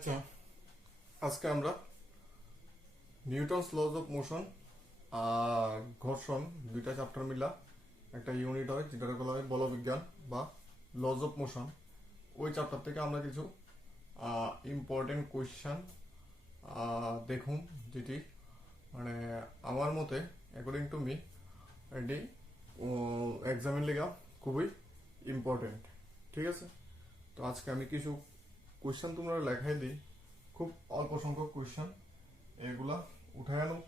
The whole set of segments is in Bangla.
আচ্ছা, আজকে আমরা নিউটনস লজ অফ মোশন আর ঘর্ষণ দুইটা চ্যাপ্টার মিলা একটা ইউনিট হয় যেটা বলা হয় বলবিজ্ঞান বা লজ অফ মোশন। ওই চ্যাপ্টার থেকে আমরা কিছু ইম্পর্টেন্ট কোয়েশ্চেন দেখুন, যেটি মানে আমার মতে অ্যাকর্ডিং টু মি এটি এক্সামের লেগা খুবই ইম্পর্টেন্ট। ঠিক আছে, তো আজকে আমি কিছু কোয়েশ্চেন তোমরা লেখাই দিই, খুব অল্প সংখ্যক কোয়েশ্চেন, এগুলা উঠায় আনো।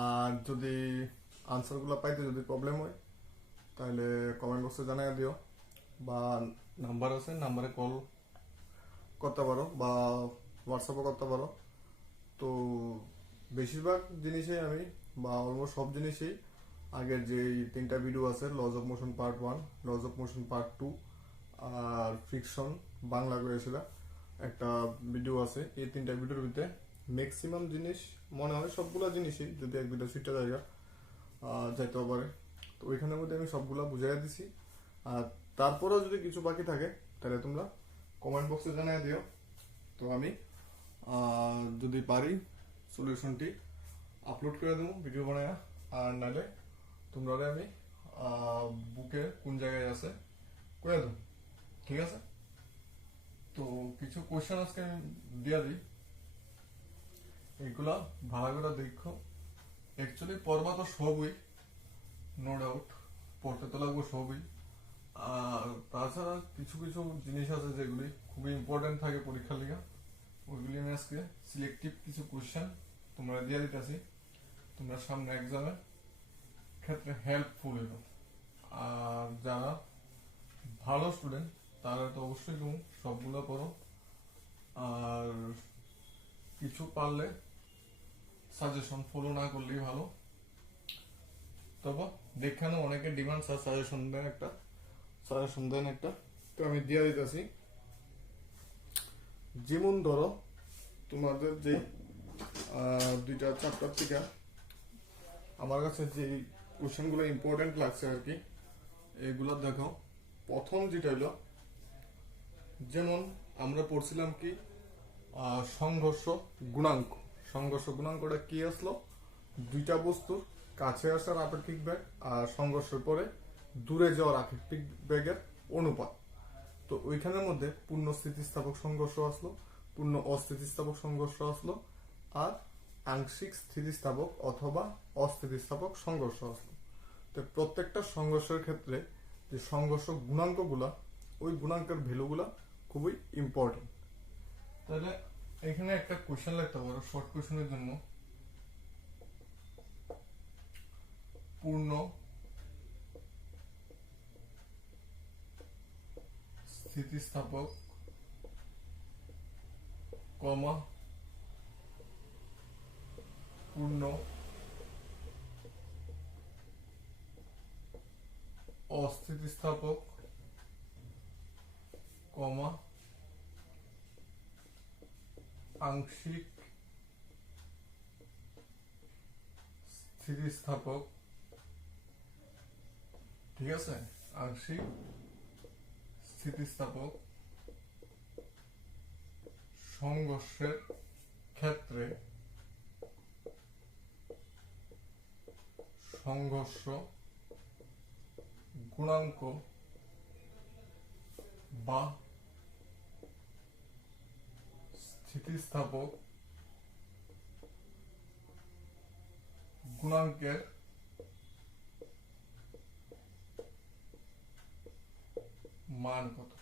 আর যদি আনসারগুলো পাইতে যদি প্রবলেম হয় তাহলে কমেন্ট বক্সে জানাই দিও, বা নাম্বার আছে নাম্বারে কল করতে পারো বা হোয়াটসঅ্যাপও করতে পারো। তো বেশিরভাগ জিনিসই আমি বা অলমোস্ট সব জিনিসই আগের যে তিনটা ভিডিও আছে, laws of motion part 1, laws of motion part 2 আর ফ্রিকশন বাংলা করেছিল একটা ভিডিও আছে, এই তিনটা ভিডিওর ভিতরে ম্যাক্সিমাম জিনিস মনে হয় সবগুলা জিনিসই যদি এক দুটো সিটটা জায়গা যাইতেও পারে, তো ওইখানের মধ্যে আমি সবগুলা বুঝাই দিছি। আর তারপরেও যদি কিছু বাকি থাকে তাহলে তোমরা কমেন্ট বক্সে জানাই দিও, তো আমি যদি পারি সলিউশনটি আপলোড করে দেবো ভিডিও বানায়। আর নাহলে তোমরা আমি বুকে কোন জায়গায় আছে করে দেবো। ঠিক আছে, তো কিছু কোয়েশ্চেন আজকে আমি দিয়ে দিই, এগুলা ভালো করে দেখো। অ্যাকচুয়ালি পড়বা তো সবই, নো ডাউট পড়তে তো লাগবো সবই। আর তাছাড়া কিছু কিছু জিনিস আছে যেগুলি খুবই ইম্পর্টেন্ট থাকে পরীক্ষার লিগে, ওইগুলি আমি আজকে সিলেক্টিভ কিছু কোয়েশ্চেন তোমরা দিয়ে দিতেছি, তোমরা সামনে এক্সামের ক্ষেত্রে হেল্পফুল হইব। আর যারা ভালো স্টুডেন্ট তারা তো অবশ্যই তুমি সবগুলো পড়ো, আর কিছু পারলে সাজেশন ফলো না করলেই ভালো। তবে দেখানো অনেকে ডিমান্ড সাজেশন দেন একটা, তো আমি দিয়ে দিতেছি। যেমন ধরো তোমাদের যে দুইটা চ্যাপ্টার থেকে আমার কাছে যে কোশ্চেনগুলো ইম্পর্টেন্ট লাগছে আর কি, এগুলো দেখো। প্রথম যেটা হলো, যেমন আমরা পড়ছিলাম কি সংঘর্ষ গুণাঙ্ক। সংঘর্ষ গুণাঙ্কটা কি আসলো? দুইটা বস্তুর কাছে আসার আপেক্ষিক বেগ আর সংঘর্ষের পরে দূরে যাওয়ার আপেক্ষিক বেগের অনুপাত। তো ওইখানের মধ্যে পূর্ণ স্থিতিস্থাপক সংঘর্ষ আসলো, পূর্ণ অস্থিতিস্থাপক সংঘর্ষ আসলো, আর আংশিক স্থিতিস্থাপক অথবা অস্থিতিস্থাপক সংঘর্ষ আসলো। তো প্রত্যেকটা সংঘর্ষের ক্ষেত্রে যে সংঘর্ষ গুণাঙ্কগুলা, ওই গুণাঙ্কের ভ্যালুগুলা খুবই ইম্পর্টেন্ট। তাহলে এখানে একটা কোশ্চেন লিখতে পারো শর্ট কোশ্চেনের জন্য, পূর্ণ স্থিতিস্থাপক কমা পূর্ণ অস্থিতিস্থাপক কমা আংশিক স্থিতিস্থাপক। ঠিক আছে, আংশিক স্থিতিস্থাপক সংঘর্ষের ক্ষেত্রে সংঘর্ষ গুণাঙ্ক বা স্থিতিস্থাপক গুণাঙ্কের মান কত?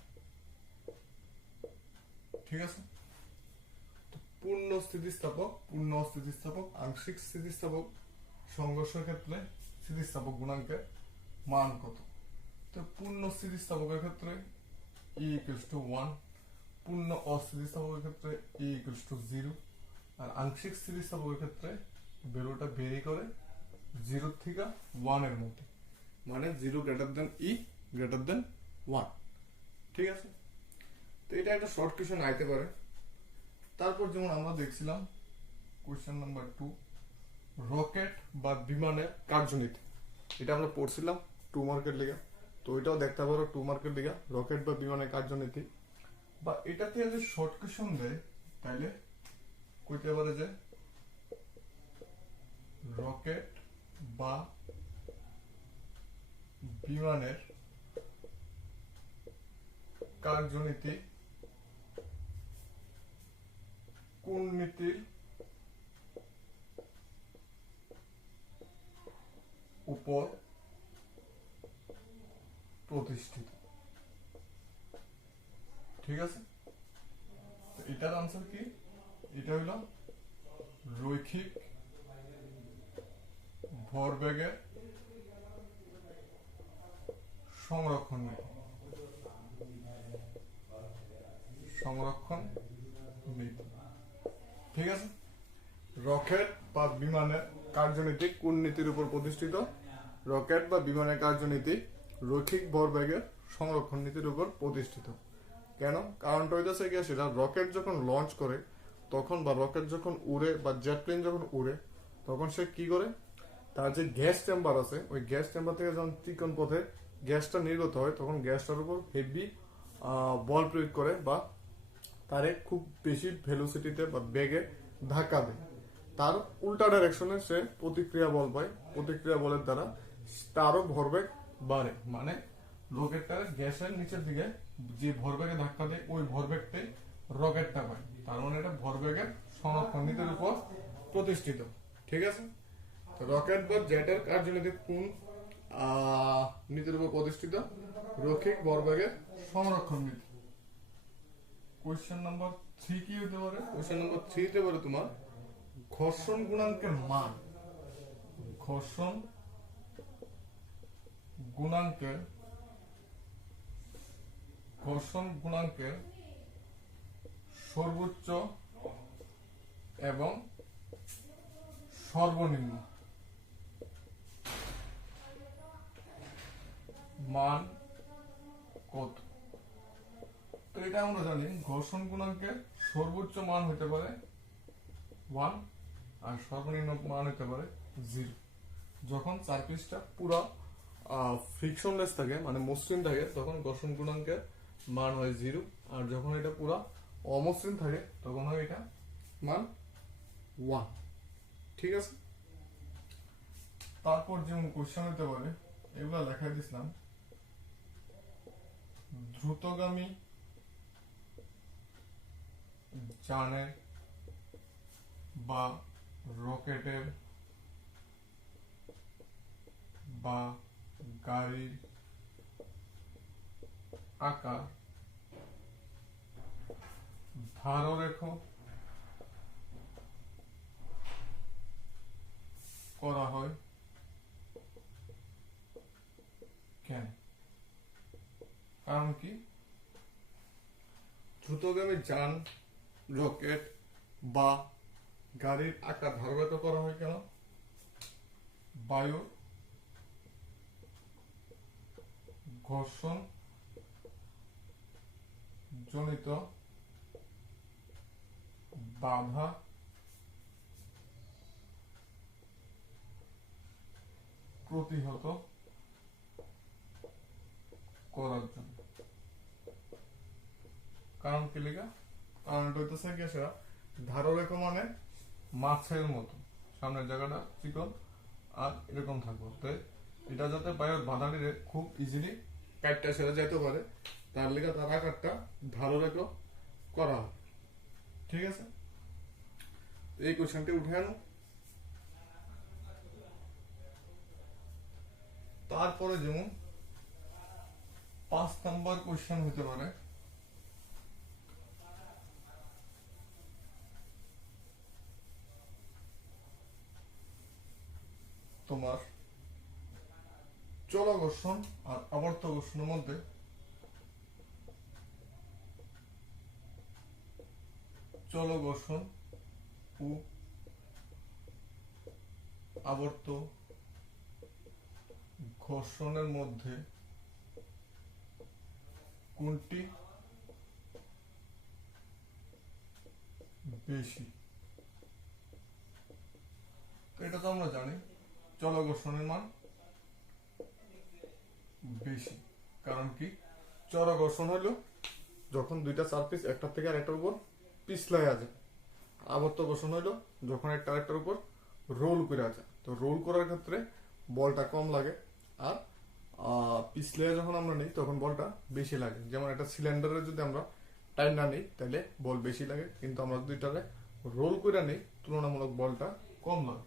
ঠিক আছে, পূর্ণ স্থিতিস্থাপক, পূর্ণ অস্থিতিস্থাপক, আংশিক স্থিতিস্থাপক সংঘর্ষের ক্ষেত্রে স্থিতিস্থাপক গুণাঙ্কের মান কত? তো পূর্ণ স্থিতিস্থাপকের ক্ষেত্রে E = 1, পূর্ণ অস্থিতিস্থাপকের ক্ষেত্রে E = 0, আর আংশিক স্থিতিস্থাপকের ক্ষেত্রে ভ্যালুটা ভেরি করে 0 থেকে 1 এর মধ্যে, মানে 0 > E > 1। ঠিক আছে, তো এটা একটা শর্ট কোশ্চেন আইতে পারে। তারপর যেমন আমরা দেখছিলাম কোশ্চেন নাম্বার 2, রকেট বা বিমানের কার্যনীতি, এটা আমরা পড়ছিলাম 2 মার্কের লিগা, তো ওইটাও দেখতে পারো 2 মার্কের লিগা, রকেট বা বিমানের কার্যনীতি। বা এটাতে যদি শর্ট কোশ্চেন দেয় তাহলে কইতে পারে যে রকেট বা বিমানের কার্যনীতি কোন নীতির উপর প্রতিষ্ঠিত। ঠিক আছে, এটার আনসার কি? এটা হইল রৈখিক ভরবেগের সংরক্ষণ নীতি। সংরক্ষণ নীতি। ঠিক আছে, রকেট বা বিমানের কার্যনীতি কোন নীতির উপর প্রতিষ্ঠিত? রকেট বা বিমানের কার্যনীতি রৈখিক ভরবেগের সংরক্ষণ নীতির উপর প্রতিষ্ঠিত। কেন? কারণটা হইতেছে কি, সেটা রকেট যখন লঞ্চ করে তখন, বা রকেট যখন উড়ে, বা জেট প্লেন যখন উড়ে, তখন সে কি করে, তার যে গ্যাস চেম্বার আছে ওই গ্যাস চেম্বার থেকে যখন চিকন পথে গ্যাসটা নির্গত হয় তখন গ্যাসটার উপর হেভি বল প্রয়োগ করে, বা তারে খুব বেশি ভেলোসিটিতে বা বেগে ধাক্কা দেয়। তার উল্টা ডাইরেকশনে সে প্রতিক্রিয়া বল পায়, প্রতিক্রিয়া বলের দ্বারা তারও ভরবেগ বাড়ে। মানে রকেটটার গ্যাসের নিচের দিকে যে ভরবেগে ধাক্কা দেয় ওই ভরবেগটাই রকেটটা পায়। তার মানে এটা ভরবেগের সংরক্ষণ নীতির উপর প্রতিষ্ঠিত। ঠিক আছে, রকেট বা জেটের কার্যনীতি কোন নীতির উপর প্রতিষ্ঠিত? রৈখিক ভরবেগের সংরক্ষণ নীতি। কোয়েশ্চেন নাম্বার 3 কি হতে পারে? কোয়েশ্চেন নাম্বার 3 হতে পারে তোমার ঘর্ষণ গুণাঙ্কের মান। ঘর্ষণ গুণাঙ্কের সর্বোচ্চ এবং সর্বনিম্ন মান কত? তো এটা আমরা জানি ঘর্ষণ গুণাঙ্কের সর্বোচ্চ মান হতে পারে 1 আর সর্বনিম্ন মান হতে পারে 0। যখন সারফেসটা পুরো ফ্রিকশনলেস থাকে, মানে মসৃণ থাকে, তখন ঘর্ষণ গুণাঙ্কের মান হয় 0, আর যখন এটা পুরো অমসৃণ থাকে তখন হয় এটা মান 1। ঠিক আছে, তারপর যেমন কোশ্চেন হতে পারে এগুলা লেখাই দিছিলাম। দ্রুতগামী যানের বা রকেটের বা গাড়ির আকার ধাররেখ করা হয় কেন? কারণ কি? দ্রুতগামী যান, রকেট বা গাড়ির আকার ধাররেখ করা হয় কেন? বায়ুর ঘর্ষণ জনিত বাধা প্রতিহত করার জন্য। কারণ কি লেখা? কারণটা হইতেছে কি, সেটা ধাররেখ মানে মাছের মতো সামনের জায়গাটা চিকন আর এরকম থাকবো, তো এটা যাতে বায়ুর বাধাটিরে খুব ইজিলি কাটটা সেরে যেতে পারে, তার লেগে তার আকারটা ধাররেখ করা হয়। ঠিক আছে, এই কোশ্চেনটি উঠে আনো। তারপরে যেমন 5 নাম্বার কোশ্চেন হতে পারে তোমার চল ঘর্ষণ আর আবর্ত ঘর্ষণের মধ্যে চল ঘর্ষণ ও আবর্ত ঘর্ষণের মধ্যে কোনটি বেশি? এটা তো আমরা জানি চল ঘর্ষণের মান বেশি। কারণ কি? চল ঘর্ষণ হলো যখন দুইটা সারফেস একটার থেকে আরেকটার উপর পিছলাইয়া যায়। আবর্ত ঘর্ষণ হইলো যখন একটা আরেকটার উপর রোল করে আছে। তো রোল করার ক্ষেত্রে বলটা কম লাগে, আর পিছলে যখন আমরা নিই তখন বলটা বেশি লাগে। যেমন একটা সিলিন্ডারে যদি আমরা টাইম না নিই তাহলে বল বেশি লাগে, কিন্তু আমরা দুইটারে রোল করে নিই তুলনামূলক বলটা কম লাগে।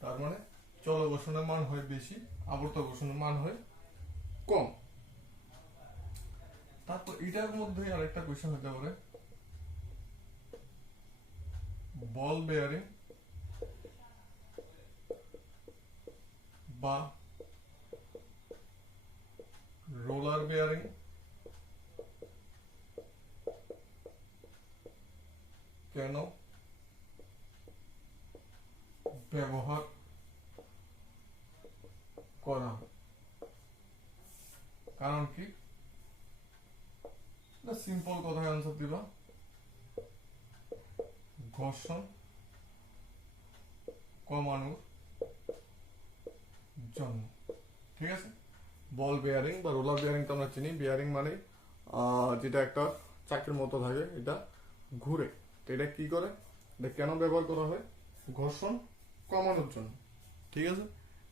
তার মানে চল ঘর্ষণের মান হয় বেশি, আবর্ত ঘর্ষণের মান হয় কম। তারপর এটার মধ্যে আরেকটা কোয়েশ্চেন হতে পারে, বল বেয়ারিং বা রোলার বেয়ারিং কেন ব্যবহার করা হয়? কারণ কি? সিম্পল কথায় আনসার দিবা, ঘর্ষণ কমানোর জন্য। ঠিক আছে, বল বেয়ারিং বা রোলার বেয়ারিং তো আমরা চিনি। বেয়ারিং মানে যেটা একটা চাকের মতো থাকে, এটা ঘুরে। তো এটা কি করে, এটা কেন ব্যবহার করা হয়? ঘর্ষণ কমানোর জন্য। ঠিক আছে,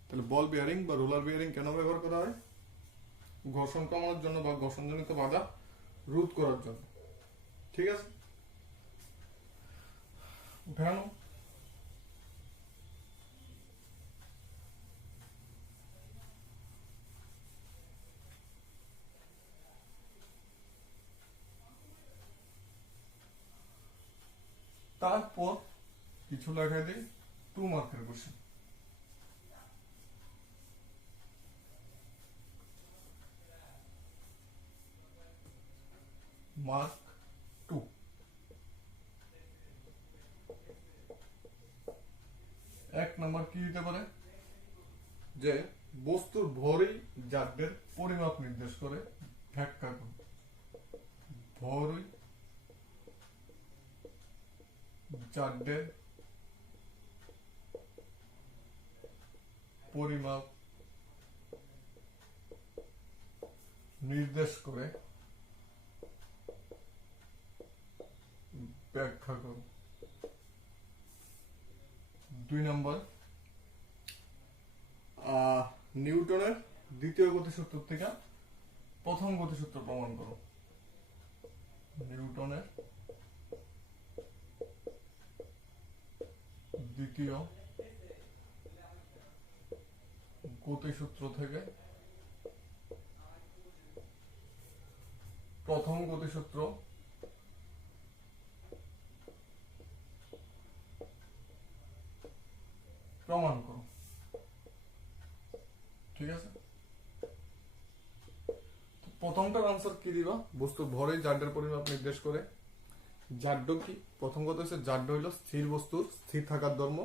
তাহলে বল বেয়ারিং বা রোলার বেয়ারিং কেন ব্যবহার করা হয়? ঘর্ষণ কমানোর জন্য বা ঘর্ষণজনিত বাধা রোধ করার জন্য। ঠিক আছে, উঠানো। তারপর কিছু লেখা দিই 2 মার্কের কোশ্চেন। মার্ক 2। এক নাম্বার কি দিতে পারে, যে বস্তুর ভরই জাড্যের পরিমাপ নির্দেশ করে, ব্যাখ্যা করুন। ভরই জাড্যের পরিমাপ নির্দেশ করে, ব্যাখ্যা করুন। 2 নম্বর, নিউটনের দ্বিতীয় গতিসূত্র থেকে প্রথম গতিসূত্র প্রমাণ করো। নিউটনের দ্বিতীয় গতিসূত্র থেকে প্রথম গতিসূত্র প্রমাণ করো। ঠিক আছে, প্রথমটার আনসার কি দিবা, বস্তুর ভরে জাড্যের পরিমাপ নির্দেশ করে। জাড্য কি? প্রথম কথা হচ্ছে জাড্য হইল স্থির বস্তুর স্থির থাকার ধর্ম,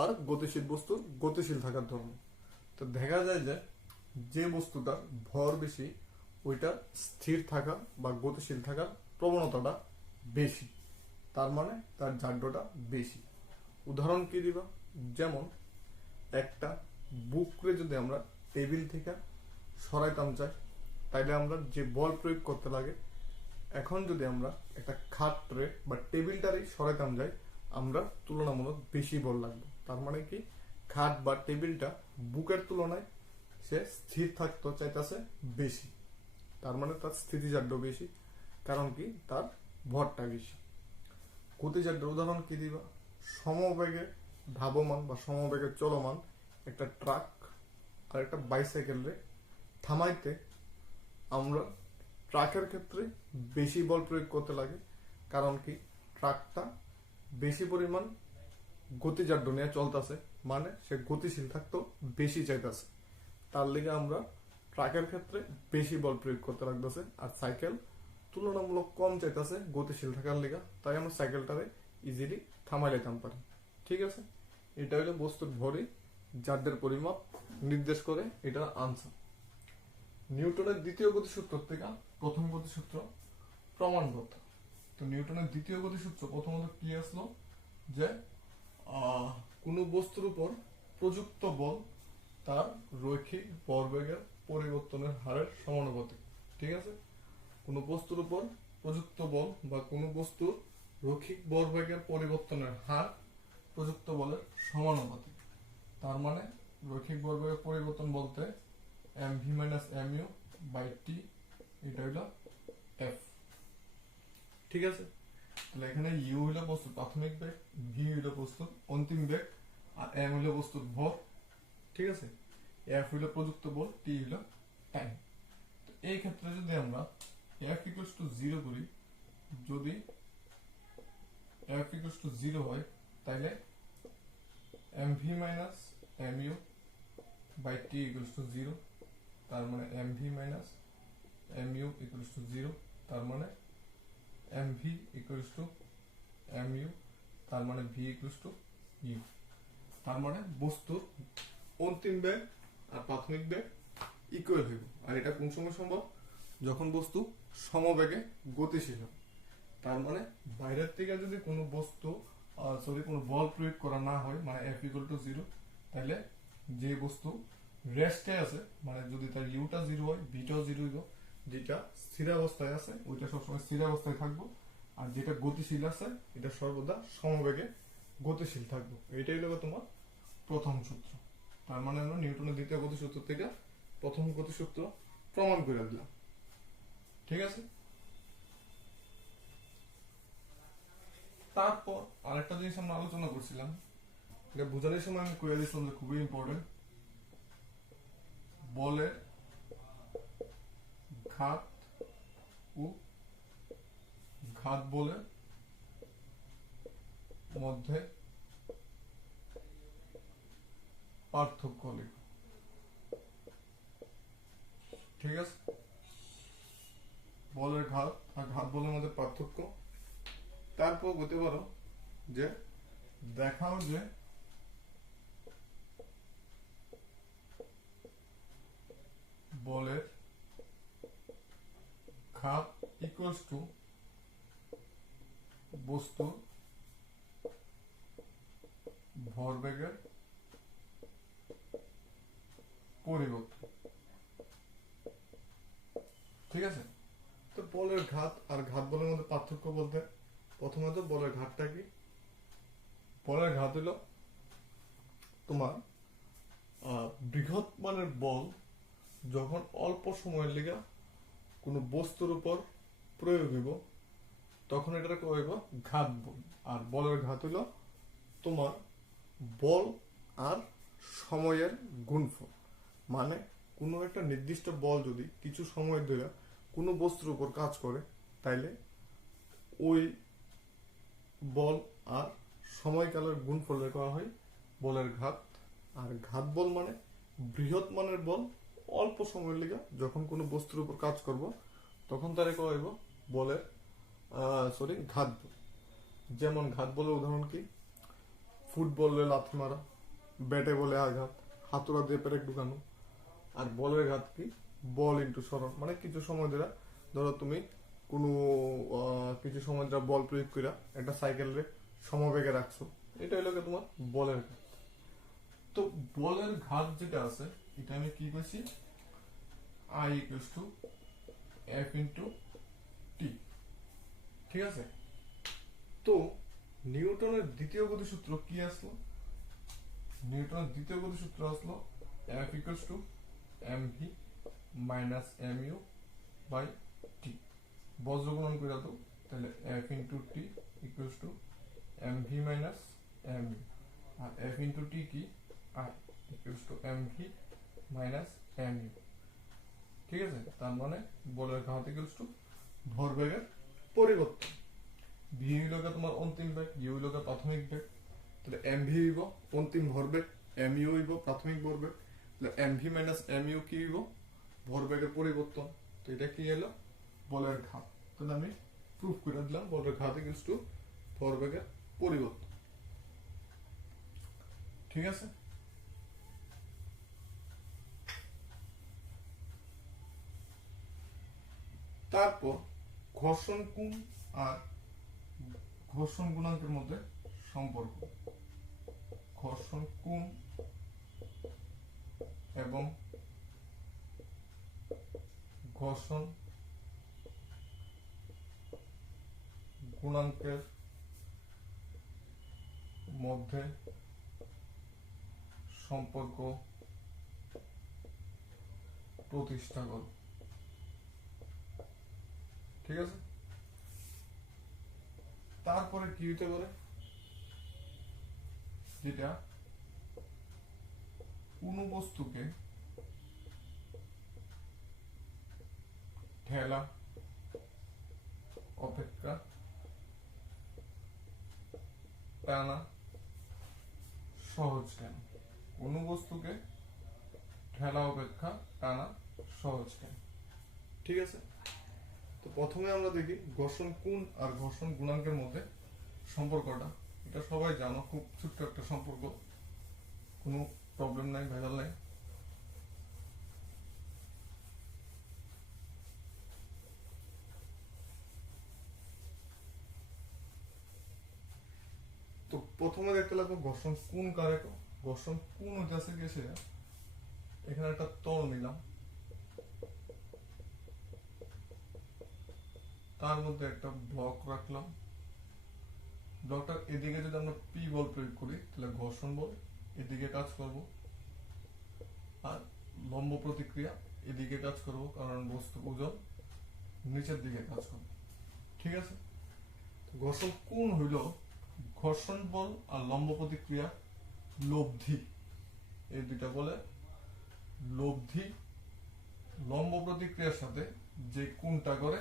আর গতিশীল বস্তুর গতিশীল থাকার ধর্ম। তো দেখা যায় যে বস্তুটার ভর বেশি ওইটার স্থির থাকা বা গতিশীল থাকার প্রবণতাটা বেশি, তার মানে তার জাড্যটা বেশি। উদাহরণ কি দিবা, যেমন একটা বুকরে যদি আমরা টেবিল থেকে সরাইতাম চাই, তাইলে আমরা যে বল প্রয়োগ করতে লাগে, এখন যদি আমরা একটা খাটরে বা টেবিলটারই সরাইতাম যাই, আমরা তুলনামূলক বেশি বল লাগবে। তার মানে কি, খাট বা টেবিলটা বুকের তুলনায় সে স্থির থাকতে চাইতেছে বেশি, তার মানে তার স্থিতিজাড্য বেশি। কারণ কি, তার ভরটা বেশি। গতিজাড্যের উদাহরণ কি দিবা, সমবেগে ধাবমান বা সমবেগে চলমান একটা ট্রাক আর একটা বাইসাইকেলে থামাইতে আমরা ট্রাকের ক্ষেত্রে বেশি বল প্রয়োগ করতে লাগে। কারণ কি, ট্রাকটা বেশি পরিমাণ গতিজাড্য নিয়ে চলতেছে, মানে সে গতিশীল থাকতো বেশি চাইতেছে, তার লিগে আমরা ট্রাকের ক্ষেত্রে বেশি বল প্রয়োগ করতে লাগতেছে। আর সাইকেল তুলনামূলক কম চাইতেছে গতিশীল থাকার লিগা, তাই আমরা সাইকেলটারে ইজিলি থামাই লেতাম পারি। ঠিক আছে, এটা হলো বস্তুর ভরে জাড্যের পরিমাপ নির্দেশ করে, এটা আনসার। নিউটনের দ্বিতীয় গতিসূত্র থেকে প্রথম গতিসূত্র প্রমাণ করতে। তো নিউটনের দ্বিতীয় গতিসূত্র প্রথমত কি আসলো, যে কোন বস্তুর উপর প্রযুক্ত বল তার রৈখিক ভরবেগের পরিবর্তনের হারের সমানুপাতিক। ঠিক আছে, কোন বস্তুর উপর প্রযুক্ত বল বা কোনো বস্তুর রৈখিক ভরবেগের পরিবর্তনের হার প্রযুক্ত বলের সমানুপাতিক। তার মানে রৈখিক ভরবেগের পরিবর্তন বলতে mv minus mu by T, এটা হলো f। ঠিক আছে, তাহলে এখানে u হলো বস্তুর প্রাথমিক বেগ, v হলো বস্তুর অন্তিম বেগ, আর m হলো বস্তুর ভর। ঠিক আছে, f হলো প্রযুক্ত বল, t হলো টাইম। তো এই ক্ষেত্রে যদি আমরা f ইকুয়ালস টু 0 করি, যদি f ইকুয়ালস টু 0 হয় তাহলে mv minus mu by t equals to 0, তার মানে mv minus mu equals to 0, তার মানে mv ইকুয়ালস টু mu, তার মানে v ইকুয়ালস টু u। তার মানে বস্তুর অন্তিম বেগ আর প্রাথমিক বেগ ইকুয়াল হইব। আর এটা কোন সময় সম্ভব? যখন বস্তু সমবেগে গতিশীল হবে। তার মানে বাইরের থেকে যদি কোনো বস্তু কোনো বল প্রয়োগ করা না হয়, মানে f ইকুয়াল টু 0, তাহলে যে বস্তু রেস্টে আছে, মানে যদি তার ইউটা 0 হয়, ভিটাও 0 হইব, যেটা স্থির অবস্থায় আছে ওইটা সবসময় স্থির অবস্থায় থাকবো, আর যেটা গতিশীল আছে এটা সর্বদা সমবেগে গতিশীল থাকবো। এটাই হলো তোমার প্রথম সূত্র। তার মানে আমরা নিউটনের দ্বিতীয় গতিসূত্র থেকে প্রথম গতিসূত্র প্রমাণ করে দিলাম। ঠিক আছে, তারপর আরেকটা জিনিস আমরা আলোচনা করছিলাম, এটা বোঝানোর সময় আমি করে দিয়েছিলাম যে খুবই ইম্পর্টেন্ট, বলের ঘাত ও ঘাত বলের মধ্যে পার্থক্য লিখ। ঠিক আছে, বলের ঘাত আর ঘাত বলের মধ্যে পার্থক্য। তারপর বলতে পারো যে দেখাও যে বলের ঘাত ইকুয়ালস টু বস্তুর ভরবেগের পরিবর্তন। ঠিক আছে, তো বলের ঘাত আর ঘাত বলের মধ্যে পার্থক্য বলতে প্রথমত বলের ঘাতটা কি? বলের ঘাত হলো তোমার বৃহৎ মানের বল যখন অল্প সময়ের লেগে কোনো বস্তুর উপর প্রয়োগ হইব তখন এটা কইব ঘাত বল। আর বলের ঘাত হইল তোমার বল আর সময়ের গুণফল। মানে কোনো একটা নির্দিষ্ট বল যদি কিছু সময় ধরে কোনো বস্তুর উপর কাজ করে, তাইলে ওই বল আর সময়কালের গুণফলের করা হয় বলের ঘাত। আর ঘাত বল মানে বৃহৎ মানের বল অল্প সময়ের লেগে যখন কোনো বস্তুর উপর কাজ করব তখন তারে কইব বলের ঘাত বল। যেমন ঘাত বলের উদাহরণ কি? ফুটবলে লাথি মারা, ব্যাটে বলে আঘাত, হাতুড়া দিয়ে পেরেক ঢুকানো। আর বলের ঘাত কি? বল ইন্টু সরণ, মানে কিছু সময় ধরে ধরো তুমি কোনো কিছু সময় ধরে বল প্রয়োগ করে একটা সাইকেলে সমবেগে রাখছো, এটা হলো তোমার বলের ঘাত। তো বলের ঘাত যেটা আছে এটা আমি কি কইছি? I equals to F into T। ঠিক আছে, তো নিউটনের দ্বিতীয় গতিসূত্র কি আসলো? নিউটনের দ্বিতীয় গতিসূত্র আসলো F equals to mv minus mu by t। বজ্র গুণন করে দাও, তাহলে F into T equals to mv minus mu, R F into T কি? I equals to mv minus mu। ঠিক আছে, তার মানে বলের ঘাত ইকুয়ালস টু ভরবেগের পরিবর্তন। ভি হইল তোমার অন্তিম বেগ, ইউ হইল প্রাথমিক বেগ, তাহলে এমভি হইব অন্তিম ভরবেগ, এমইউ হইব প্রাথমিক ভরবেগ, তাহলে এমভি মাইনাস এমইউ কি হইব? ভরবেগের পরিবর্তন। তো এটা কি হলো? বলের ঘাত। তাহলে আমি প্রুফ করে দিলাম বলের ঘাত ইকুয়ালস টু ভরবেগের পরিবর্তন। ঠিক আছে, তারপর ঘর্ষণ কোণ আর ঘর্ষণ গুণাঙ্কের মধ্যে সম্পর্ক। ঘর্ষণ কোণ এবং ঘর্ষণ গুণাঙ্কের মধ্যে সম্পর্ক প্রতিষ্ঠা করো। ঠিক আছে, তারপরে কি হইতে পারে, যেটা কোন বস্তুকে ঠেলা অপেক্ষা টানা সহজ কেন? কোন বস্তুকে ঠেলা অপেক্ষা টানা সহজ কেন? ঠিক আছে, তো প্রথমে আমরা দেখি ঘর্ষণ কোণ আর ঘর্ষণ গুণাঙ্কের মধ্যে সম্পর্কটা। এটা সবাই জানো, খুব ছোট্ট একটা সম্পর্ক, কোনো প্রবলেম নাই, ভেজাল নাই। তো প্রথমে দেখতে লাগবো ঘর্ষণ কোণ কারে। ঘর্ষণ কোণ হইতেছে কি, সে এখানে একটা তল নিলাম, তার মধ্যে একটা ব্লক রাখলাম। ব্লকটার এদিকে যদি আমরা পি বল প্রয়োগ করি তাহলে ঘর্ষণ বল এদিকে কাজ করব, আর লম্ব প্রতিক্রিয়া এদিকে কাজ করব, কারণ বস্তু ওজন নিচের দিকে কাজ করবে। ঠিক আছে, ঘর্ষণ কোণ হইল ঘর্ষণ বল আর লম্ব প্রতিক্রিয়া লব্ধি, এই দুইটা বলে লব্ধি লম্ব প্রতিক্রিয়ার সাথে যে কোণটা করে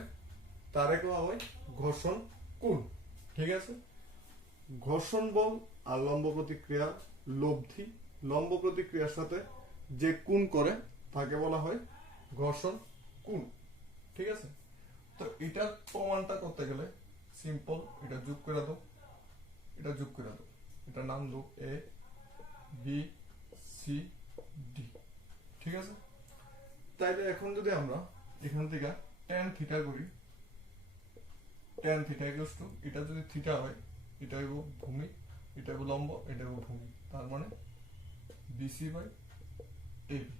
তারে কোয়া হয় ঘর্ষণ কোণ। ঠিক আছে, ঘর্ষণ বল আর লম্ব প্রতিক্রিয়া লব্ধি লম্ব প্রতিক্রিয়ার সাথে যে কোণ করে তাকে বলা হয় ঘর্ষণ কোণ। ঠিক আছে, তো এটার প্রমাণটা করতে গেলে সিম্পল, এটা যোগ করে দাও, এটা যোগ করে দাও, এটা নাম দাও এ বি সি ডি। ঠিক আছে, তাইলে এখন যদি আমরা এখান থেকে tan থিটা করি, tan থিটা ইকুয়ালস টু, এটা যদি থিটা হয় এটা হইব ভূমি, এটা হইব লম্ব, এটা হইব ভূমি, তার মানে বিসি বাই এবি,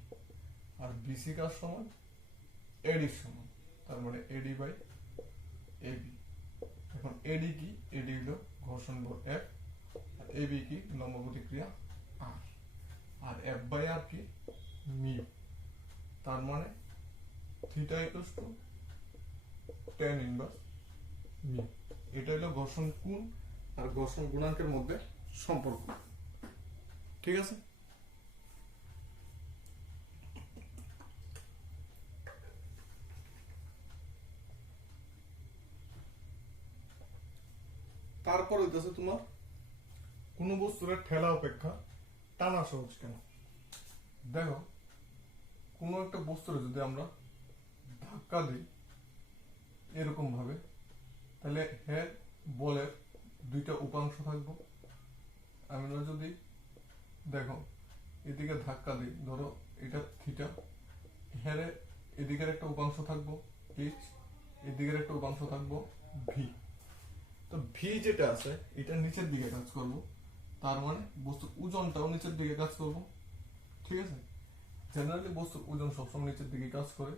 আর বিসি কার সমান এডির সমান, তার মানে এডি বাই এবি। এখন এডি কি, এডি হলো ঘর্ষণ বল এফ, আর এবি কি লম্ব প্রতিক্রিয়া আর, আর এফ বাই আর কি মিউ, তার মানে theta equals to tan inverse mu. এটা হলো ঘর্ষণ কোণ আর ঘর্ষণ গুণাঙ্কের মধ্যে সম্পর্ক। ঠিক আছে, তারপর হইতেছে তোমার কোন বস্তুর ঠেলা অপেক্ষা টানা সহজ কেন। দেখো, কোন একটা বস্তুর যদি আমরা ধাক্কা দিই এরকম ভাবে, তাহলে হের বলের দুইটা উপাংশ থাকবো। আমরা যদি দেখো এদিকে ধাক্কা দিই, ধরো এটা থিটা, হেরে এদিকের একটা উপাংশ থাকবো এইচ, এদিকের একটা উপাংশ থাকবো ভি। তো ভি যেটা আছে এটা নিচের দিকে কাজ করবো, তার মানে বস্তুর ওজনটাও নিচের দিকে কাজ করবো। ঠিক আছে, জেনারেলি বস্তুর ওজন সবসময় নিচের দিকে কাজ করে,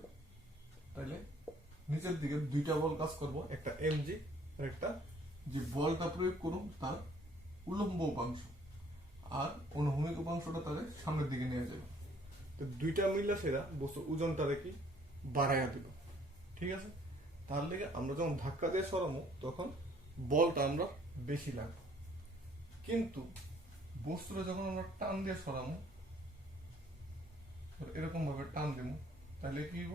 তাইলে নিচের দিকে দুইটা বল কাজ করবো, একটা এমজি আর একটা যে বলটা প্রয়োগ করুন তার উলম্ব উপাংশ, আর অনুভূমিক উপাংশটা তাদের সামনের দিকে নিয়ে যাবে। তো দুইটা মিললে সেটা বস্তুর ওজনটারে কি বাড়াইয়া দিল। ঠিক আছে, তার লেগে আমরা যখন ধাক্কা দিয়ে সরামো তখন বলটা আমরা বেশি লাগবে, কিন্তু বস্তুটা যখন আমরা টান দিয়ে সরামো, এরকম ভাবে টান দিব, তাহলে কি হইব,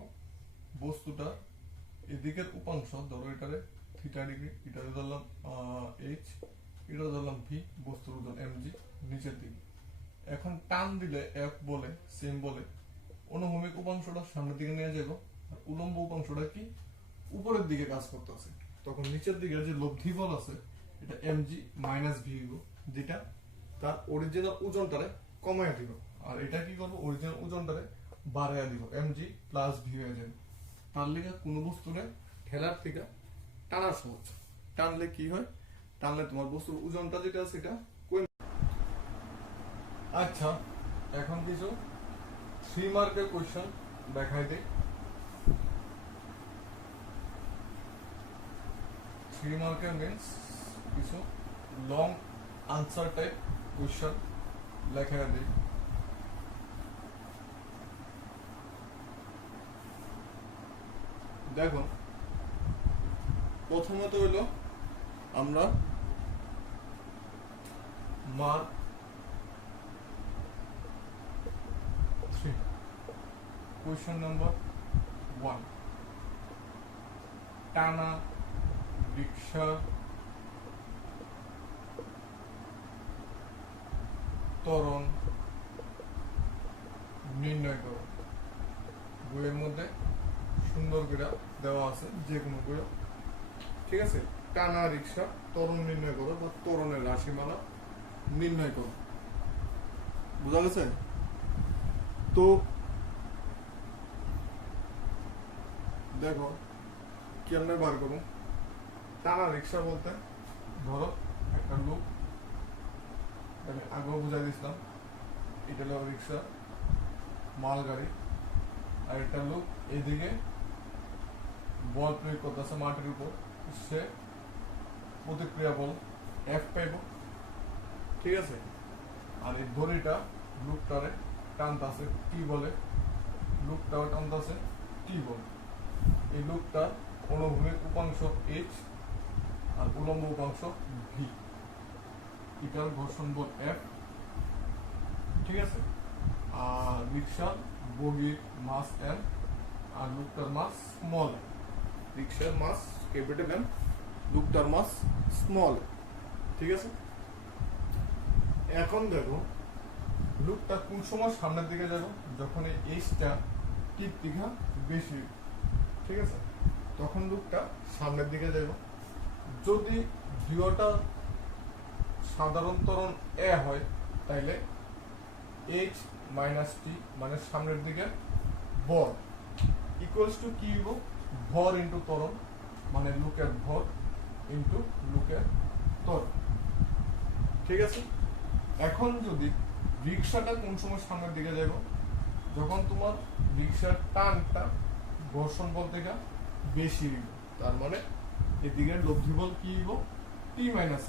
বস্তুটা এদিকের উপাংশ, ধরো এটারে থিটা ডিগ্রি, এটারে ধরলাম এইচ, এটা ধরলাম ভি, বস্তুর ওজন এমজি নিচের দিকে। এখন টান দিলে এফ বলে সেম বলে অনুভূমিক উপাংশটা সামনের দিকে নিয়ে যাবো, আর উলম্ব উপাংশটা কি উপরের দিকে কাজ করতেছে, তখন নিচের দিকে যে লব্ধি বল আছে এটা এমজি মাইনাস ভি হইব, যেটা তার অরিজিনাল ওজনটারে কমায় দিব, আর এটা কি করবো অরিজিনাল ওজনটারে বাড়াইয়া দিব, এমজি প্লাস ভি হয়ে যাবে। তার লেগে কোন বস্তুরে ঠেলার থেকে টানা সহজ, টানলে কি হয়, টানলে তোমার বস্তুর ওজনটা যেটা আছে এটা কমে। আচ্ছা, এখন কিছু 3 মার্কের কোশ্চেন দেখাই দেই। 3 মার্কের মিন্স কিছু লং আনসার টাইপ কোশ্চেন লেখা দিই। দেখো প্রথমত হইল আমরা মার্ক 3 কোশ্চেন নাম্বার 1 টানা রিক্সা ত্বরণ নির্ণয় করো। বইয়ের মধ্যে সুন্দর করে দেওয়া আছে, যে কোনো বই, ঠিক আছে। টানা রিক্সা ত্বরণ নির্ণয় করো বা ত্বরণের রাশিমালা নির্ণয় করো, বুঝা গেছে? তো দেখো কেমনে বার করো। টানা রিক্সা বলতে ধরো একটা লোক, আমি আগেও বুঝাই দিয়েছিলাম, এটা হলো রিক্সা মালগাড়ি, আর একটা লোক এইদিকে বল প্রয়োগ করতেছে মাটির উপর, সে প্রতিক্রিয়া বল এফ পাইব, ঠিক আছে। আর এই দড়িটা লুকটারে টানতেছে টি বলে, লুকটাও টানতেছে টি বলে। এই লুকটা অনুভূমিক উপাংশ এইচ আর উলম্ব উপাংশ ভি, এটার ঘর্ষণ বল এফ, ঠিক আছে। আর রিক্সার বগির মাস এম আর লুকটার মাস স্মল, রিক্সার মাস ক্যাপিটাল এম, লুকটার মাস স্মল, ঠিক আছে। এখন দেখো লুকটা কোন সময় সামনের দিকে যাবে, যখন এই এইচটা টিপ দীঘা বেশি, ঠিক আছে, তখন লুকটা সামনের দিকে যাবে। যদি দুইটা সাধারণ ত্বরণ এ হয় তাইলে এইচ মাইনাস টি মানে সামনের দিকে বল ইকুয়ালস টু কি হইব, ভর ইন্টু ত্বরণ মানে লুকের ভর ইন্টু লুকের ত্বরণ, ঠিক আছে। এখন যদি রিক্সাটা কোন সময় সামনের দিকে যাব, যখন তোমার রিক্সার টানটা ঘর্ষণ বল থেকে বেশি হইব, তার মানে এদিকে লব্ধি বল কি হইব, টি মাইনাস,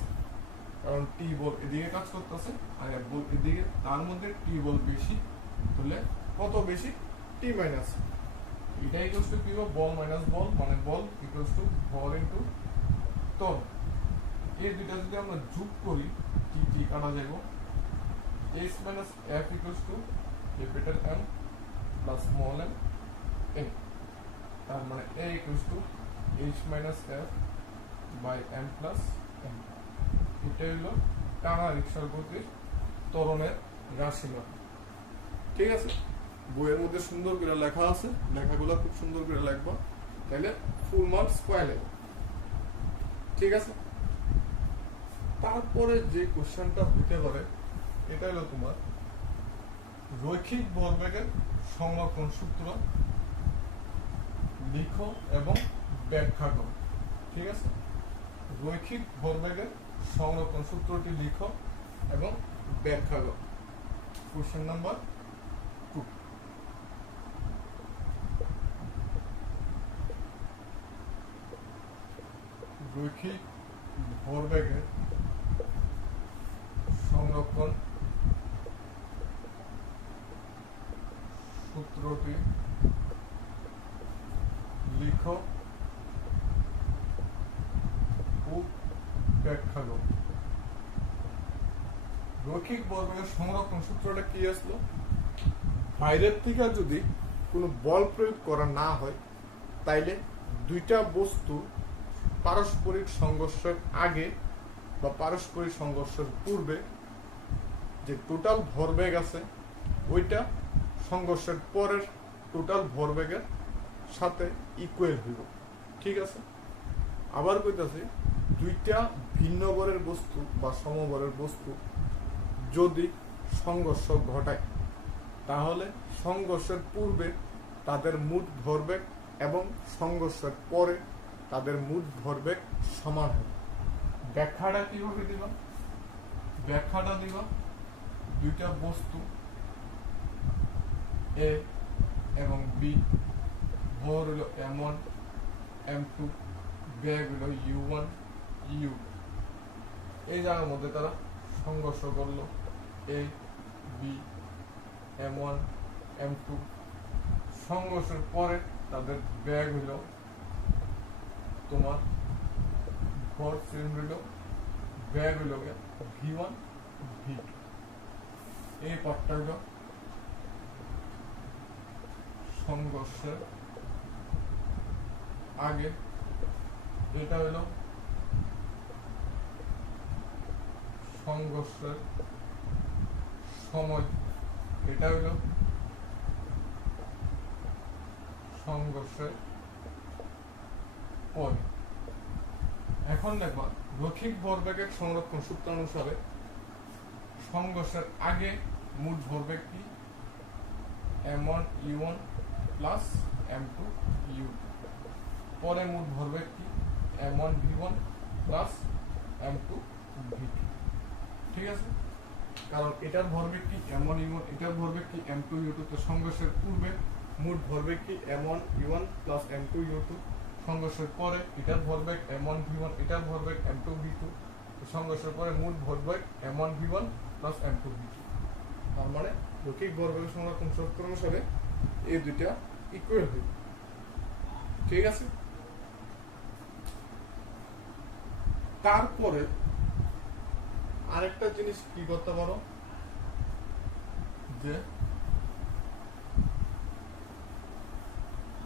কারণ টি বল এদিকে কাজ করতেছে আর বল এদিকে, তার মধ্যে টি বল বেশি হলে কত বেশি, টি মাইনাস। এটা ইকুয়ালস টু কি হবে, বল মাইনাস বল মানে বল ইকুয়ালস টু ভর ইনটু ত্বরণ। এই দুইটা যদি আমরা যোগ করি টি টি কাটা যাব, h minus f equals to capital M plus small m n, তার মানে a equals to h minus f by m plus n। এটা হলো টানা রিক্সার গতির ত্বরণের রাশিমালা, ঠিক আছে। বইয়ের মধ্যে সুন্দর করে লেখা আছে, লেখাগুলো খুব সুন্দর করে লিখবা, তাইলে ফুল মার্কস পাইলে, ঠিক আছে। তারপরে যে কোশ্চেনটা হতে পারে এটা হলো তোমার রৈখিক ভরবেগের সংরক্ষণ সূত্র লিখো এবং ব্যাখ্যা করো, ঠিক আছে। রৈখিক ভরবেগের সংরক্ষণ সূত্রটি লিখো এবং ব্যাখ্যা করো। কোশ্চেন নাম্বার 2, রৈখিক ভরবেগের সংরক্ষণ সূত্রটি লিখো ও ব্যাখ্যা করো। রৈখিক ভরবেগের সংরক্ষণ সূত্রটা কি আসলো, বাইরের থেকে যদি কোনো বল প্রয়োগ করা না হয় তাইলে দুইটা বস্তু পারস্পরিক সংঘর্ষের আগে বা পারস্পরিক সংঘর্ষের পূর্বে যে টোটাল ভরবেগ আছে ওইটা সংঘর্ষের পরের টোটাল ভরবেগের সাথে ইকুয়াল হইব, ঠিক আছে। আবার কইতাছি, দুইটা ভিন্ন বরের বস্তু বা সমবরের বস্তু যদি সংঘর্ষ ঘটায় তাহলে সংঘর্ষের পূর্বে তাদের মোট ভরবেগ এবং সংঘর্ষের পরে তাদের মোট ভরবেগ সমান হবে। ব্যাখ্যাটা কিভাবে দিবা, ব্যাখ্যাটা দিবা দুইটা বস্তু এ এবং বি, ভর হলো m1 m2, বেগ হলো u1 ইউ, এই জায়গার মধ্যে তারা সংঘর্ষ করলো। এ বি M1 M2 সংঘর্ষের পরে তাদের ব্যাগ হইল তোমার ভর সেম হইল, ব্যাগ হইল V1 V2। এই পার্টটা হইল সংঘর্ষের আগে, এটা হইল সংঘর্ষের সময়, এটা হইল সংঘর্ষের পরে। এখন দেখবা রৈখিক ভরবেগের সংরক্ষণ সূত্র অনুসারে সংঘর্ষের আগে মোট ভরবেগ কি M1 U1 plus M2 U2, পরে মোট ভরবেগ কি M1 V1 plus M2 V2। ঠিক আছে, কারণ এটার ভরবেগ কি M1 U1, এটার ভরবেগ কি M2 U2, তো সংঘর্ষের পূর্বে মোট ভরবেগ কি M1 U1 plus M2 U2, সংঘর্ষের পরে এটার ভরবেগ M1 V1, এটার ভরবেগ M2 V2, সংঘর্ষের পরে মোট ভরবেগ M1 V1 plus M2 V2। তার মানে রৈখিক ভরবেগের সংরক্ষণ সূত্র অনুসারে এই দুইটা ইকুয়াল হবে। ঠিক আছে, তারপরে আরেকটা জিনিস কি করতে পারো, যে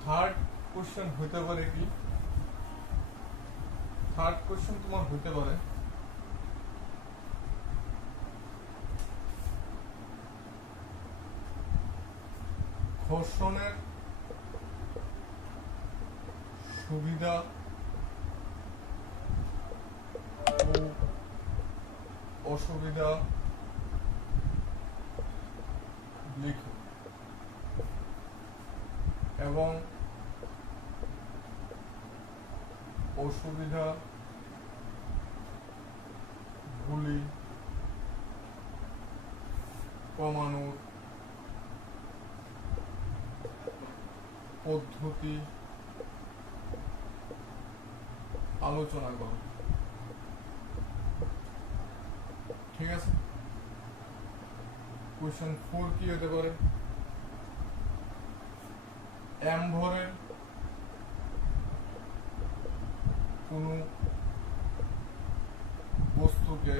থার্ড কোশ্চেন হইতে পারে কি, থার্ড কোশ্চেন তোমার হইতে পারে ঘর্ষণের সুবিধা ও অসুবিধা লিখো এবং অসুবিধা গুলি কমানোর পদ্ধতি আলোচনা করো। ঠিক আছে, কোশ্চেন 4 কি হতে পারে, M ভরের কোনো বস্তুকে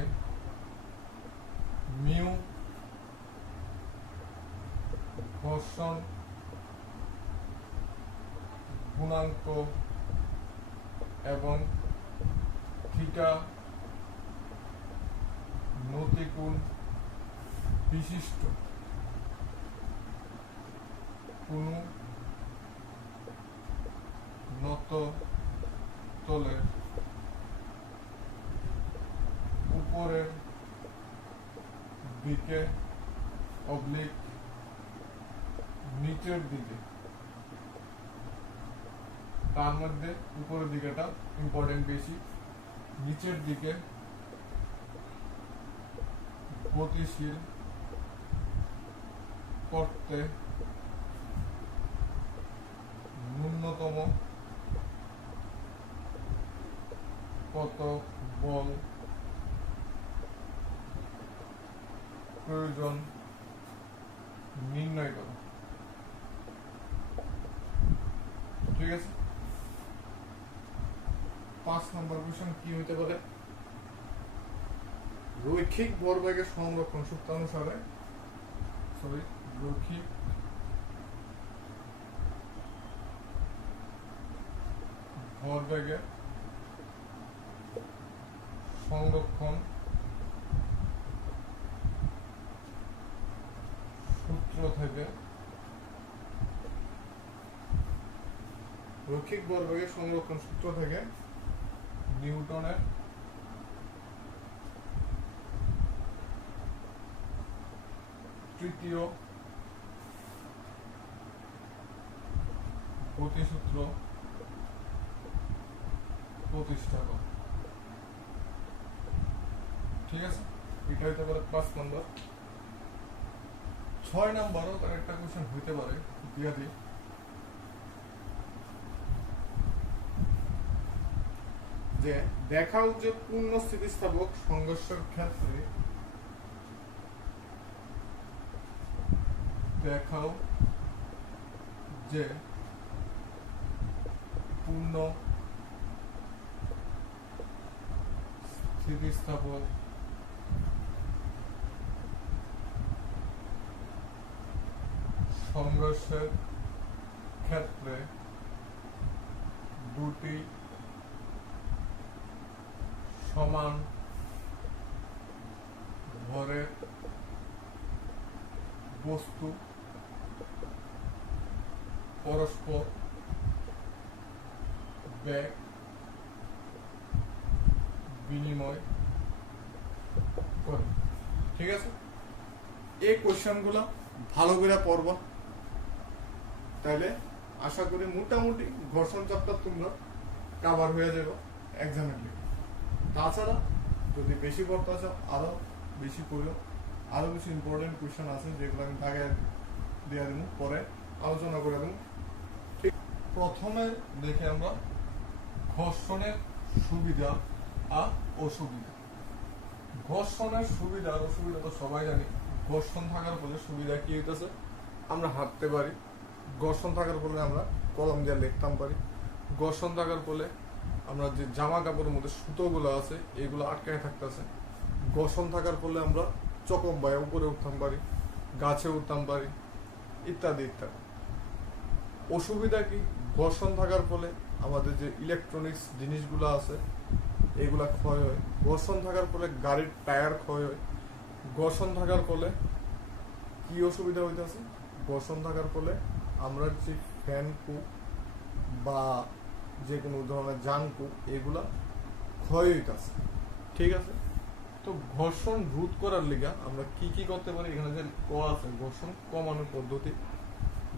মিউ ঘর্ষণ গুণাঙ্ক এবং থিটা নতিকোণ বিশিষ্ট কোন নত তলের উপরের দিকে অবলিক নিচের দিকে, তার মধ্যে উপরের দিকেটা ইম্পর্টেন্ট বেশি, নিচের দিকে গতিশীল করতে ন্যূনতম কত বল প্রয়োজন নির্ণয় করো। ঠিক আছে, 5 নম্বর কোশ্চেন কি হইতে পারে, রৈখিক ভরবেগের সংরক্ষণ সূত্র অনুসারে রৈখিক ভরবেগের সংরক্ষণ সূত্র থেকে রৈখিক ভরবেগের সংরক্ষণ সূত্র থেকে নিউটনের তৃতীয় গতিসূত্র প্রতিষ্ঠা কর। ঠিক আছে, এটা হইতে পারে 5 নম্বর। 6 নম্বরও তার একটা কোশ্চেন হইতে পারে ইত্যাদি, যে দেখাও যে পূর্ণ স্থিতিস্থাপক সংঘর্ষের ক্ষেত্রে দেখাও যে পূর্ণ স্থিতিস্থাপক সংঘর্ষের ক্ষেত্রে দুটি সমান ভরের বস্তু পরস্পর বেগ বিনিময় করে। ঠিক আছে, এই কোশ্চেনগুলো ভালো করে পড়বা, তাইলে আশা করি মোটামুটি ঘর্ষণ চ্যাপ্টার তোমরা কভার হয়ে যাবে এক্সামের লিগে। তাছাড়া যদি বেশি পড়তে চাও আরো বেশি পড়ো, আরো বেশি ইম্পর্টেন্ট কোশ্চেন আছে যেগুলো আমি আগে দিয়ে দেবো, পরে আলোচনা করে দেবো। ঠিক, প্রথমে দেখে আমরা ঘর্ষণের সুবিধা আর অসুবিধা। ঘর্ষণের সুবিধা আর অসুবিধা তো সবাই জানি। ঘর্ষণ থাকার ফলে সুবিধা কি হইতেছে, আমরা হাঁটতে পারি। ঘর্ষণ থাকার ফলে আমরা কলম দিয়ে লিখতাম পারি। ঘর্ষণ থাকার ফলে আমরা যে জামা কাপড়ের মধ্যে সুতোগুলো আছে এগুলো আটকায় থাকতেছে। ঘর্ষণ থাকার ফলে আমরা চকম বায়ে উপরে উঠতাম পারি, গাছে উঠতাম পারি, ইত্যাদি ইত্যাদি। অসুবিধা কি, ঘর্ষণ থাকার ফলে আমাদের যে ইলেকট্রনিক্স জিনিসগুলো আছে এগুলা ক্ষয় হয়। ঘর্ষণ থাকার ফলে গাড়ির টায়ার ক্ষয় হয়। ঘর্ষণ থাকার ফলে কি অসুবিধা হইতেছে, ঘর্ষণ থাকার ফলে আমরা যে ফ্যান কু বা যে কোনো ধরনের জানকু এগুলা ক্ষয় হইতেছে। ঠিক আছে, তো ঘর্ষণ রোধ করার লিগা আমরা কি কি করতে পারি, এখানে যে ক আছে ঘর্ষণ কমানোর পদ্ধতি।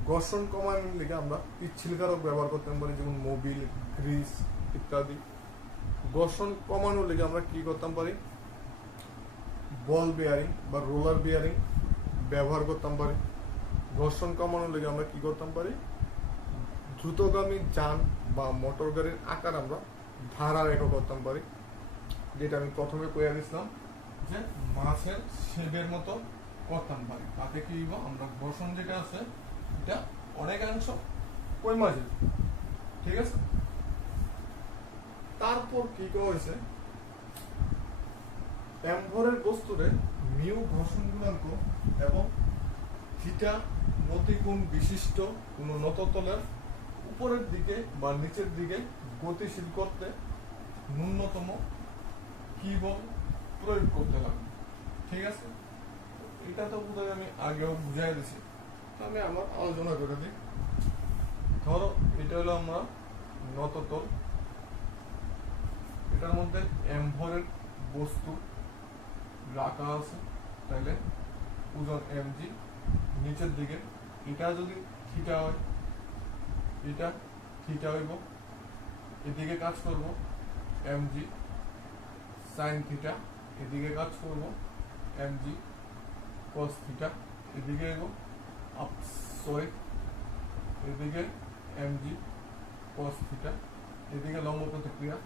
ঘর্ষণ কমানোর লিগা আমরা পিচ্ছিলকারক ব্যবহার করতে পারি, যেমন মোবিল, গ্রিস ইত্যাদি। ঘর্ষণ কমানোর লিগে আমরা কি করতাম পারি, বল বিয়ারিং বা রোলার বিয়ারিং ব্যবহার করতাম পারি। ঘর্ষণ কমানোর লিগে আমরা কি করতাম পারি, দ্রুতগামী যান বা মোটর গাড়ির আকার আমরা ধারা রেখা করতাম পারি, যেটা আমি প্রথমে কইয়া দিছিলাম যে মাছের শেপের মতো করতাম পারি। তাতে কি হইব, আমরা ঘর্ষণ যেটা আছে এটা অনেকাংশ কমে যাবে। ঠিক আছে, তারপর কি হয়েছে, এমভরের বস্তুরে মিউ ঘর্ষণ গুণাঙ্ক এবং থিটা নতিকোণ বিশিষ্ট কোন নততলের উপরের দিকে বা নিচের দিকে গতিশীল করতে ন্যূনতম কি বল প্রয়োগ করতে লাগবে। ঠিক আছে, এটা তো বোধহয় আমি আগেও বুঝাই দিছি, আমি আমার আলোচনা করে দিই। ধরো এটা হলো আমরা নততল, এটার মধ্যে এমভরের বস্তু রাখা আছে, তাহলে ওজন mg, নিচের দিকে এটা যদি থিটা হয়, এটা থিটা হইব, এদিকে কাজ করব mg sin থিটা, এদিকে কাজ করব mg cos থিটা, এদিকে হইব এদিকে mg cos থিটা, এদিকে লম্ব প্রতিক্রিয়া।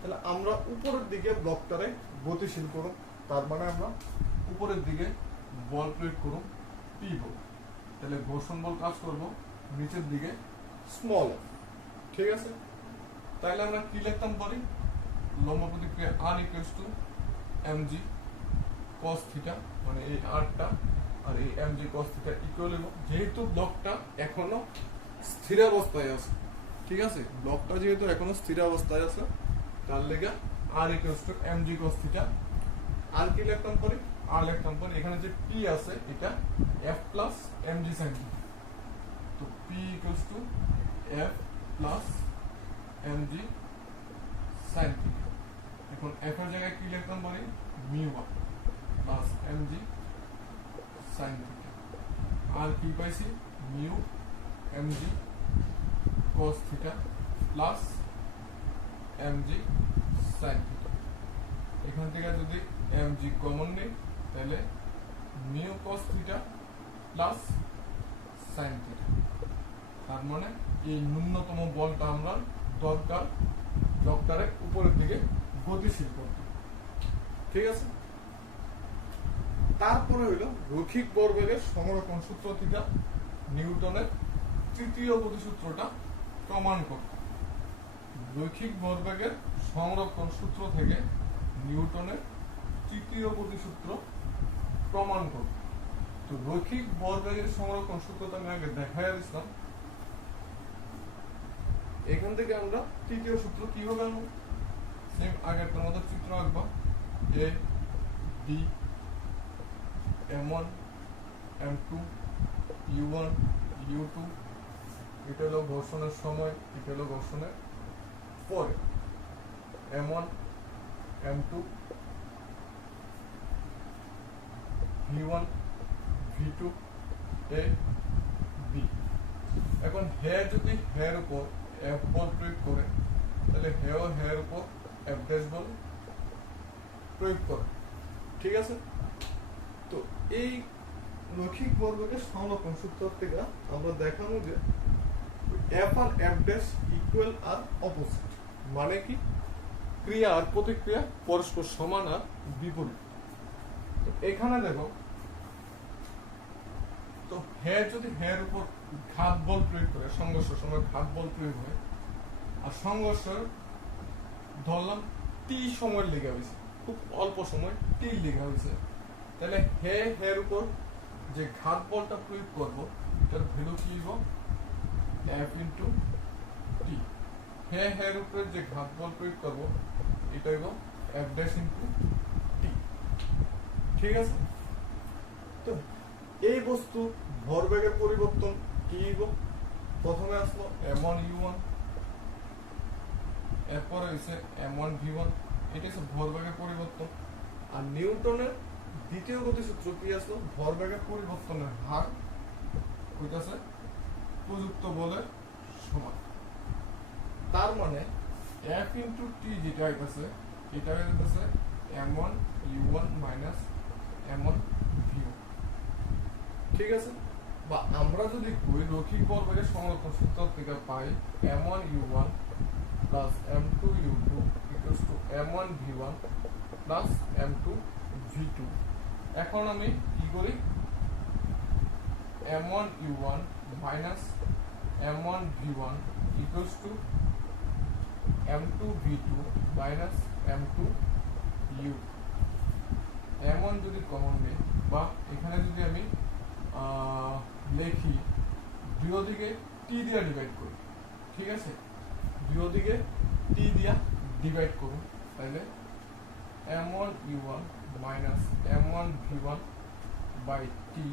তাহলে আমরা উপরের দিকে ব্লকটারে গতিশীল করব, তার মানে আমরা উপরের দিকে বল প্রয়োগ করব পি বল। তাহলে ঘর্ষণ বল কাজ করব নিচের দিকে স্মল এফ। ঠিক আছে, তাহলে আমরা কি লিখতাম পারি, লম্ব প্রতিক্রিয়া r equals to mg cos theta, মানে এই rটা আর এই mg cos থিটা ইকুয়াল হলো, যেহেতু ব্লকটা এখনো স্থির অবস্থায় আছে। ঠিক আছে, ব্লকটা যেহেতু এখনো স্থির অবস্থায় আছে তার লেগে r equals to mg cos theta. আর কি লিখতাম পারি, আর লিখতাম পারি এখানে যে p আছে এটা f plus mg sin theta, তো p equals to f plus mg sin theta. এখন f এর জায়গায় কি লিখতাম পারি, mu r plus mg sin theta. আর কি পাইছি, mu mg cos theta plus mg sin theta. এখান থেকে যদি mg কমন নেই তাহলে mu cos theta plus sin theta. তার মানে এই ন্যূনতম বলটা আমরা দরকার ব্লকটারে উপরের দিকে গতিশীল করবে। ঠিক আছে, তারপরে হইল রৈখিক ভরবেগের সংরক্ষণ সূত্র থেকে নিউটনের তৃতীয় গতিসূত্রটা প্রমাণ করতে। রৈখিক ভরবেগের সংরক্ষণ সূত্র থেকে নিউটনের তৃতীয় গতিসূত্র প্রমাণ করতে। তো রৈখিক ভরবেগের সংরক্ষণ সূত্রটা আমি আগে দেখাই দিলাম। এখান থেকে আমরা তৃতীয় সূত্র কিভাবে আনবো, সেম আগের মতো চিত্র আঁকবো। A D M1 M2 U1 U2, এটা হলো ঘর্ষণের সময়, এটা হলো ঘর্ষণের পরে। M1 M2 V1 V2 A B। এখন হে যদি হের উপর F বল প্রয়োগ করে, তাহলে হেও হের উপর F ড্যাশ বল প্রয়োগ করে। ঠিক আছে, তো এই রৈখিক ভরবেগের সংরক্ষণ সূত্র থেকে আমরা দেখাবো যে F আর F ড্যাশ ইকুয়াল আর অপোজিট, মানে কি ক্রিয়া আর প্রতিক্রিয়া পরস্পর সমান আর বিপরীত। তো এখানে দেখো, তো হে যদি হের উপর ঘাত বল প্রয়োগ করে, সংঘর্ষের সময় ঘাত বল প্রয়োগ হয়, আর সংঘর্ষের ধরলাম টি সময়ের লেগে হয়েছে, খুব অল্প সময় টি লেগে হয়েছে, তাহলে হে হের উপর যে ঘাত বলটা প্রয়োগ করব, এটার ভ্যালু কি হইব F ইন্টু টি। হে হের উপরে যে ঘাত বল প্রয়োগ করব, এটা হইব F ড্যাশ ইন্টু টি। ঠিক আছে, তো এই বস্তু ভরবেগের পরিবর্তন কি হইব, প্রথমে আসলো M1 U1, এরপরে হইছে M1 V1, এটা হচ্ছে ভরবেগের পরিবর্তন। আর নিউটনের দ্বিতীয় গতিসূত্র কি আসলো, ভরবেগের পরিবর্তনের হার হইতাছে প্রযুক্ত বলের সমান। তার মানে F ইন্টু টি যেটা হইতাছে, এটা হইতাছে M1 U1 minus M1 V1। ঠিক আছে, বা আমরা যদি কই রৈখিক ভরবেগের সংরক্ষণ সূত্র থেকে পাই M1 U1 plus M2 U2 equals to M1 V1 plus M2 V2। এখন আমি কি করি, M1 U1 minus M1 V1 equals to M2 V2 minus M2 U। M1 যদি কমন নেই, বা এখানে যদি আমি লেখি দুই দিকে টি দিয়া ডিভাইড করি, ঠিক আছে, দুই দিকে টি দিয়া ডিভাইড করুন, তাহলে M1 U1 minus M1 V1 by T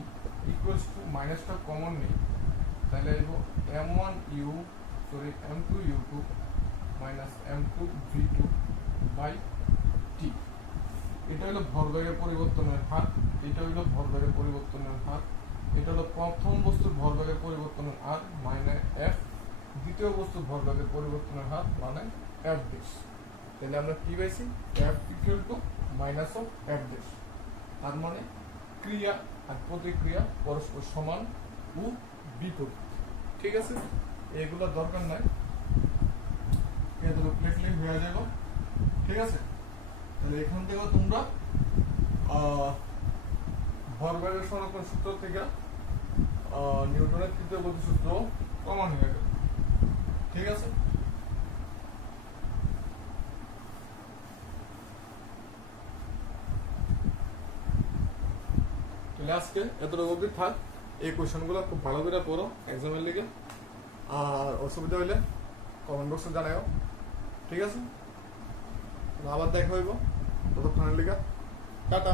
equals to, মাইনাসটা কমন নেই, তাহলে আইব M2 U2 minus M2 V2 by T. এটা হলো ভরবেগের পরিবর্তনের হার, এটা হলো ভরবেগের পরিবর্তনের হার, এটা হলো প্রথম বস্তুর ভরবেগের পরিবর্তনের হার মানে F, দ্বিতীয় বস্তুর ভরবেগের পরিবর্তনের হার মানে F ড্যাশ। তাহলে আমরা কি পাইছি, F equal to minus of F dash. তার মানে ক্রিয়া আর প্রতিক্রিয়া পরস্পর সমান ও বিপরীত। ঠিক আছে, এগুলো দরকার নাই, এগুলো প্লেটলি হয়ে যাব। ঠিক আছে, তাহলে এখান থেকে তোমরা ভরবেগের সংরক্ষণ সূত্র থেকে নিউটনের তৃতীয় গতিসূত্র প্রমাণ হয়ে গেল। ঠিক আছে, তাহলে আজকে এতটুকু অবধি থাক। এই কোয়েশনগুলো খুব ভালো করে পড়ো এক্সামের লিগে, আর অসুবিধা হইলে কমেন্ট বক্সে জানাও। ঠিক আছে, আবার দেখা হইব, ততক্ষণের লিগে টাটা।